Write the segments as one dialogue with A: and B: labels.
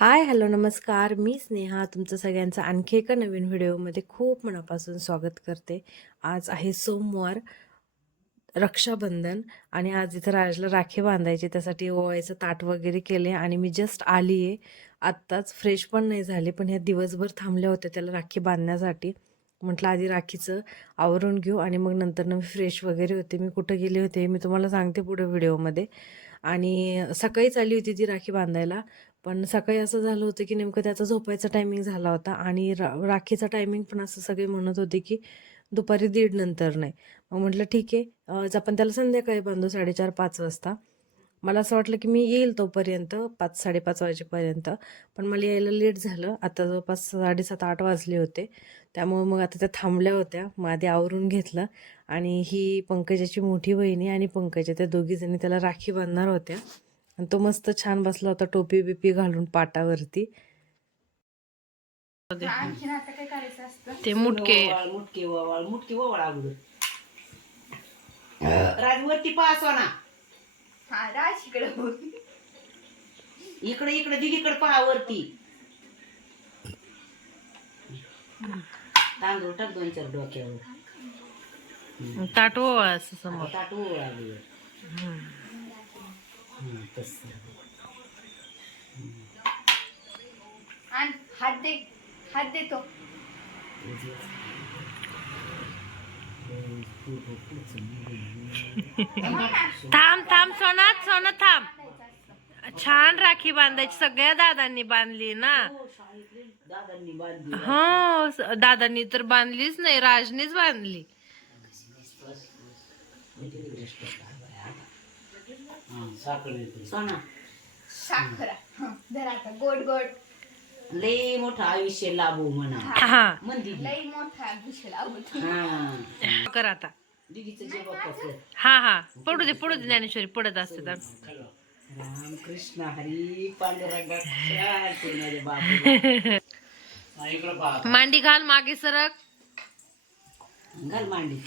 A: Hi hello नमस्कार. मी स्नेहा. तुमचं सगळ्यांचं आणखी एका नवीन व्हिडिओमध्ये खूप मनापासून स्वागत करते. आज आहे सोमवार रक्षाबंधन आणि आज इथं राजला राखी बांधायची. त्यासाठी ओवायचं ताट वगैरे केले आणि मी जस्ट आली आहे आत्ताच फ्रेश पण नाही झाले पण ह्या दिवसभर थांबल्या होत्या त्याला राखी बांधण्यासाठी. म्हटलं आधी राखीचं आवरून घेऊ आणि मग नंतर मी फ्रेश वगैरे होते. मी कुठं गेले होते मी तुम्हाला सांगते पुढे व्हिडिओमध्ये. आणि सकाळीच आली होती ती राखी बांधायला. पण सकाळी असं झालं होतं की नेमकं त्याचा झोपायचा टायमिंग झाला होता आणि रा राखीचा टायमिंग पण असं सगळे म्हणत होते की दुपारी दीड नंतर नाही. मग म्हटलं ठीक आहे आपण त्याला संध्याकाळी बांधू साडेचार पाच वाजता. मला असं वाटलं की मी येईल तोपर्यंत पाच साडेपाच वाजेपर्यंत. पण मला यायला लेट झालं. आता जवळपास साडेसात आठ वाजले होते. त्यामुळे मग आता त्या थांबल्या होत्या. मग आधी आवरून घेतलं. आणि ही पंकजाची मोठी बहिणी आणि पंकजा त्या दोघीजणी त्याला राखी बांधणार होत्या. आणि तो मस्त छान बसला होता टोपी बिपी घालून पाटावरती.
B: आणखीन आता काय करायचं असतं?
A: ते मुटके.
C: मुटके ओवाळ मुटके ओवाळ अगोदर. राजवरती पास ना
B: हा राज इकडे बघ.
C: इकडे इकडे दिदीकडे पहा वरती. तांदूळ टाक दोन चार डोक्यावर.
A: ताट ओवाळ असं समोर.
C: ताट ओवाळ हं.
B: आण हात दे हात देतो
A: थांब थांब सोनात सोना थांब. छान राखी बांधायची सगळ्या दादांनी बांधली ना.
C: हो, शाळेतले दादांनी बांधली.
A: हो दादांनी तर बांधलीच नाही राजनीच बांधली.
C: सोना.
B: साखरा. हं, धर आता गोड गोड.
C: लय मोठं आयुष्य लाभू म्हणा.
A: हा.
B: लई मोठा घुसला
C: हा.
A: कर आता.
C: दिदीचं
A: हा हा. पडू दे पडू दे ज्ञानेश्वरी पडत असते तर.
C: राम कृष्ण हरी पांडुरंगा माझ्या बाबू
A: मांडी घाल मागे सरक.
C: घाल मांडी.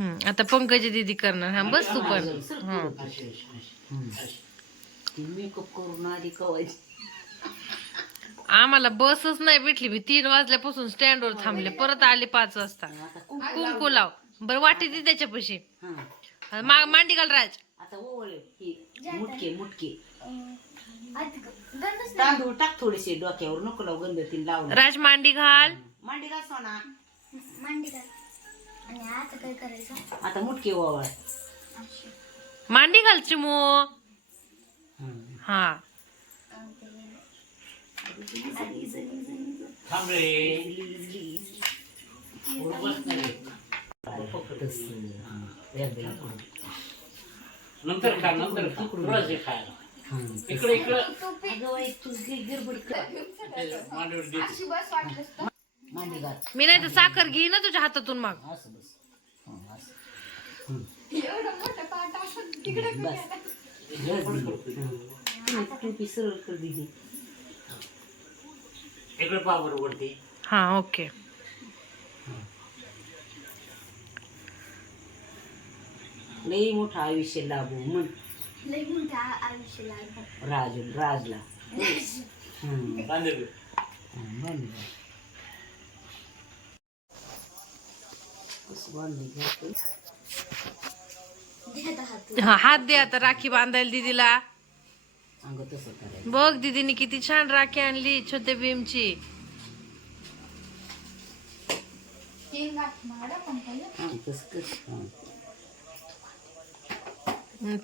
A: आता पंकज दिदी करणार. हा बस तू पण. हं.
C: मेकअप करून आधी कवायची.
A: आम्हाला बसच नाही भेटली. मी तीन वाजल्यापासून स्टँडवर थांबले. परत आले पाच वाजता.
C: कुंक
A: लाव. बरं वाटी दे त्याच्यापाशी.
C: हा.
A: मा- मांडी घाल राज.
C: आता ओवळ ही मुटके मुटके.
B: दंडच
C: तांदूळ टाक थोडेसे डोक्यावर. नको लाव गंध तीन लावलं
A: राज मांडी घाल
C: मांडी घाल सोना.
B: मांडी घाल. आणि आता काय करायचं?
C: आता मुटके ओवळ.
A: मांडी घाल चिमू. हा.
D: नंतर खा नंतर खा. हे खायला. इकडे इकडे.
C: तू गे- गडबड कर.
D: मांडीवर दे
B: अशी बस वाटलंस तर.
C: मांडी घाल
A: मी नाही तर साखर घे ना तुझ्या हातातून मग.
C: असं बस. हं, असं. टोपी सरळ कर
D: इकडे वरती.
A: हा ओके.
C: लई मोठं आयुष्य लाभू म्हण. राज राजला. हं.
D: बांधे
C: हं, म्हण गं. कसं बांधली गं ते?
B: दे आता हात
A: हा हात दे आता राखी बांधायला दिदीला. बघ दिदीने किती छान राखी आणली छोटे भीमची.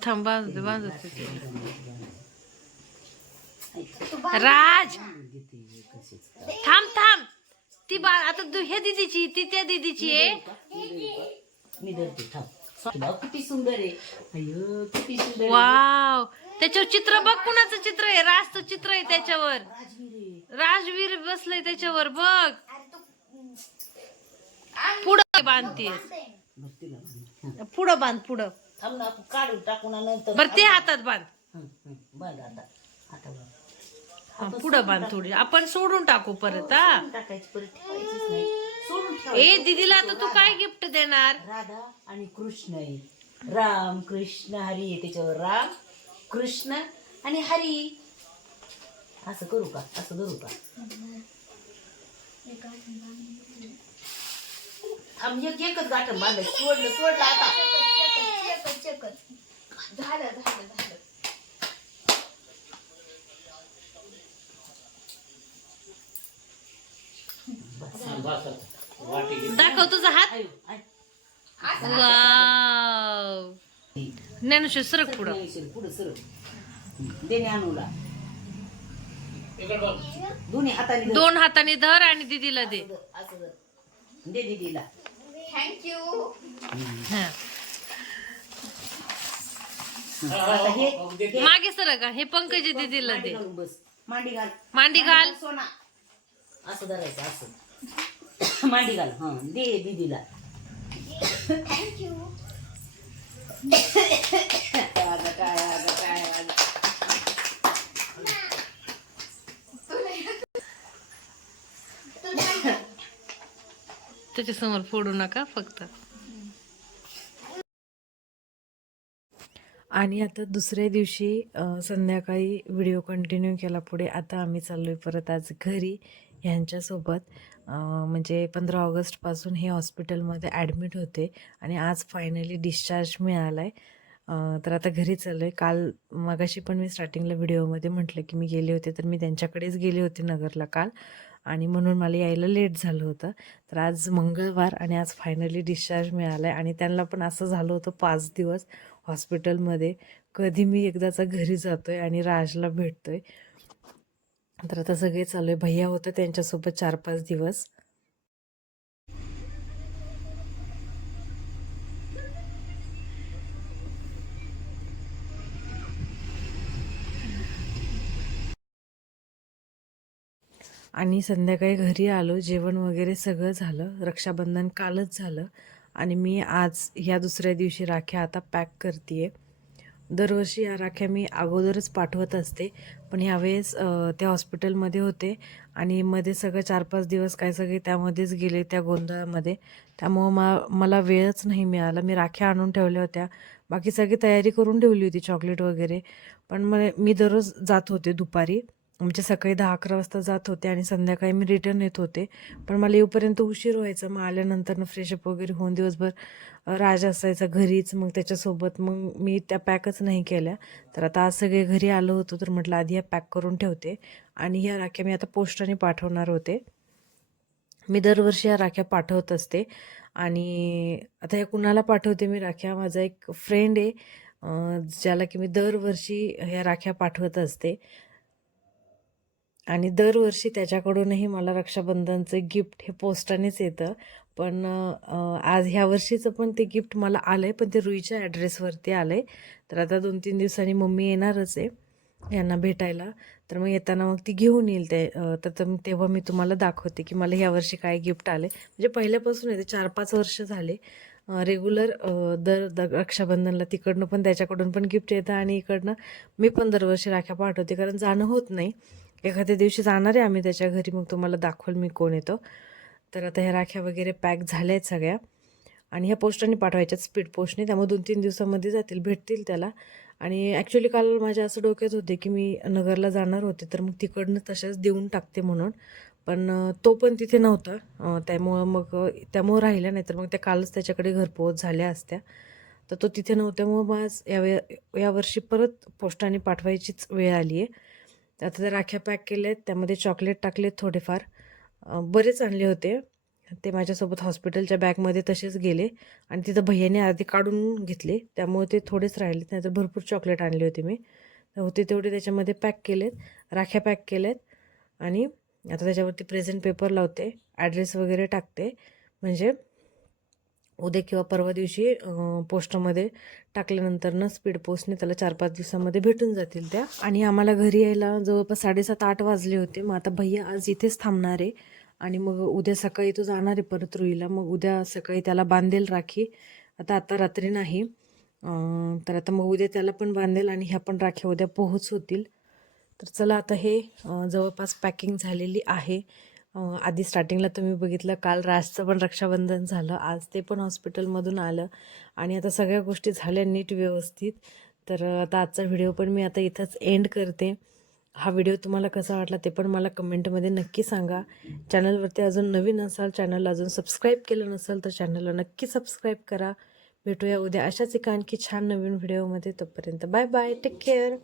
A: थांब बांधते बांधते राज! थांब थांब. ती बा आता तू हे दिदीची ती त्या दिदीची आहे.
C: मी धरते थांब. बघ, किती सुंदर आहे. अय्यो किती सुंदर आहे.
A: वाव. त्याच्यावर चित्र बघ कुणाचं चित्र आहे? राजचं चित्र आहे त्याच्यावर.
C: राजवीर आहे.
A: राजवीर बसलंय त्याच्यावर बघ. पुढं बांधते
C: बघ तिला हं.
A: पुढं बांध पुढं.
C: थांब ना आपण काढून टाकू ना नंतर.
A: बर ते हातात बांध.
C: हं, हं. बघ आता.
A: पुढं बांध थोडी. आपण सोडून टाकू परत हा.
C: सोडून टाकायची परत ठेवायचीच नाही. सोडून
A: ए
C: ठेवायची
A: दीदीला आता तू काय गिफ्ट देणार?
C: राधा आणि कृष्ण आहे. राम कृष्ण हरी आहे त्याच्यावर. राम कृष्ण आणि हरी. असं करू का? असं धरू का? एक एकच गाठण बांधायचं. सोडलं सोडलं आता.
B: झालं झालं झालं.
A: दाखव तुझा हात. वाव सरक पुढं
C: दोन्ही हाताने धर.
A: दोन हाताने धर आणि दिदीला दे
C: असं धर. दे दीदीला
B: थँक्यू
A: हा.
C: आता हे
D: हो.
A: मागे सरक हे पंकज दिदीला
C: मांडी
A: दे
C: घालून बस मांडी घाल
A: मांडी घाल
C: सोना असं धरायचं असं मांडी घाल. हा दे दीदीला.
B: थँक्यू
C: अगं काय अगं काय अगं
A: त्याच्यासमोर फोडू नका फक्त. आणि आता दुसऱ्या दिवशी संध्याकाळी व्हिडिओ कंटिन्यू केला पुढे. आता आम्ही चाललो आहे परत आज घरी ह्यांच्यासोबत म्हणजे पंधरा ऑगस्टपासून हे हॉस्पिटलमध्ये ॲडमिट होते आणि आज फायनली डिस्चार्ज मिळाला आहे तर आता घरी चाललो आहे काल मगाशी पण मी स्टार्टिंगला व्हिडिओमध्ये म्हटलं की मी गेले होते तर मी त्यांच्याकडेच गेले होते नगरला काल. आणि म्हणून मला यायला लेट झालं होतं. तर आज मंगळवार आणि आज फायनली डिस्चार्ज मिळाला आहे आणि त्यांना पण असं झालं होतं पाच दिवस हॉस्पिटलमध्ये कधी मी एकदाचा घरी जातो आहे आणि राजला भेटतो आहे तर आता सगळे चालू आहे. भैया होतं त्यांच्यासोबत चार पाच दिवस. आणि संध्याकाळी घरी आलो जेवण वगैरे सगळं झालं रक्षाबंधन कालच झालं आणि मी आज ह्या दुसऱ्या दिवशी राख्या आता पॅक करते दरवर्षी या राख्या मी अगोदरच पाठवत असते पण ह्यावेळेस त्या ते हॉस्पिटलमध्ये होते आणि मध्ये सगळं चार पाच दिवस काय सगळे त्यामध्येच गेले त्या गोंधळामध्ये. त्यामुळं मा मला वेळच नाही मिळाला. मी राख्या आणून ठेवल्या होत्या. बाकी सगळी तयारी करून ठेवली होती चॉकलेट वगैरे. पण मला मी दररोज जात होते दुपारी. म्हणजे सकाळी दहा अकरा वाजता जात होते आणि संध्याकाळी मी रिटर्न येत होते. पण मला येऊपर्यंत उशीर व्हायचा. मग आल्यानंतर फ्रेशअप वगैरे होऊन दिवसभर राज असायचा घरीच. मग त्याच्यासोबत मग मी त्या पॅकच नाही केल्या. तर आता आज सगळे घरी आलो होतो. तर म्हटलं आधी ह्या पॅक करून ठेवते आणि ह्या राख्या मी आता पोस्टाने पाठवणार होते. मी दरवर्षी ह्या राख्या पाठवत असते. आणि आता या कुणाला पाठवते मी राख्या? माझा एक फ्रेंड आहे ज्याला की मी दरवर्षी ह्या राख्या पाठवत असते. आणि दरवर्षी त्याच्याकडूनही मला रक्षाबंधनचं गिफ्ट हे पोस्टानेच येतं. पण आज ह्या वर्षीचं पण ते गिफ्ट मला आलं आहे पण ते रुईच्या ॲड्रेसवरती आलं आहे तर आता दोन तीन दिवसांनी मम्मी येणारच आहे यांना भेटायला. तर मग येताना मग ती घेऊन येईल ते तर तर तेव्हा मी तुम्हाला दाखवते की मला ह्या वर्षी काय गिफ्ट आले म्हणजे पहिल्यापासून येते चार पाच वर्ष झाले. रेग्युलर दर दर रक्षाबंधनला तिकडनं पण त्याच्याकडून पण गिफ्ट येतं आणि इकडनं मी पण दरवर्षी राख्या पाठवते कारण जाणं होत नाही. एखाद्या दिवशी जाणार आहे आम्ही त्याच्या घरी मग तुम्हाला दाखवल मी कोण येतो तर आता ह्या राख्या वगैरे पॅक झाल्या आहेत सगळ्या. आणि ह्या पोस्टाने पाठवायच्यात स्पीड पोस्टने त्यामुळे दोन तीन दिवसामध्ये जातील भेटतील त्याला. आणि ॲक्च्युली काल माझ्या असं डोक्यात होते की मी नगरला जाणार होते तर मग तिकडनं तशाच देऊन टाकते म्हणून. पण तो पण तिथे नव्हता. त्यामुळं मग त्यामुळं राहिला नाही. तर मग त्या कालच त्याच्याकडे घरपोच झाल्या असत्या. तर तो तिथे नव्हत्यामुळं मग आज या वे यावर्षी परत पोस्टाने पाठवायचीच वेळ आली आहे आता त्या राख्या पॅक केल्या आहेत त्यामध्ये चॉकलेट टाकलेत थोडेफार. बरेच आणले होते. ते माझ्यासोबत हॉस्पिटलच्या बॅगमध्ये तसेच गेले. आणि तिथं भैयाने आधी काढून घेतले. त्यामुळे ते थोडेच राहिले नाहीतर भरपूर चॉकलेट आणले होते मी. तर होते तेवढे त्याच्यामध्ये पॅक केलेत. राख्या पॅक केल्यात. आणि आता त्याच्यावरती प्रेझेंट पेपर लावते. ॲड्रेस वगैरे टाकते. म्हणजे उद्या किंवा परवा दिवशी अं, पोस्टमध्ये टाकल्यानंतर ना स्पीड पोस्टने त्याला चार पाच दिवसामध्ये भेटून जातील त्या. आणि आम्हाला घरी यायला जवळपास साडेसात आठ वाजले होते. मग आता भैया आज इथेच थांबणार आहे. आणि मग उद्या सकाळी तो जाणार आहे परत रुईला. मग उद्या सकाळी त्याला बांधेल राखी. आता आता रात्री नाही. तर आता मग उद्या त्याला पण बांधेल आणि ह्या पण राख्या उद्या पोहोच होतील तर चला आता हे जवळपास पॅकिंग झालेली आहे. आधी स्टार्टिंगला तुम्ही बघितलं काल राजचं पण रक्षाबंधन झालं आज ते पण हॉस्पिटलमधून आलं. आणि आता सगळ्या गोष्टी झाल्या नीट व्यवस्थित. तर आता आजचा व्हिडिओ पण मी आता इथंच एंड करते. हा व्हिडिओ तुम्हाला कसा वाटला ते पण मला कमेंटमध्ये नक्की सांगा. चॅनलवरती अजून नवीन असाल चॅनलला अजून सबस्क्राईब केलं नसेल तर चॅनलला नक्की सबस्क्राईब करा. भेटूया उद्या अशाच एका आणखी छान नवीन व्हिडिओमध्ये तोपर्यंत बाय बाय टेक केअर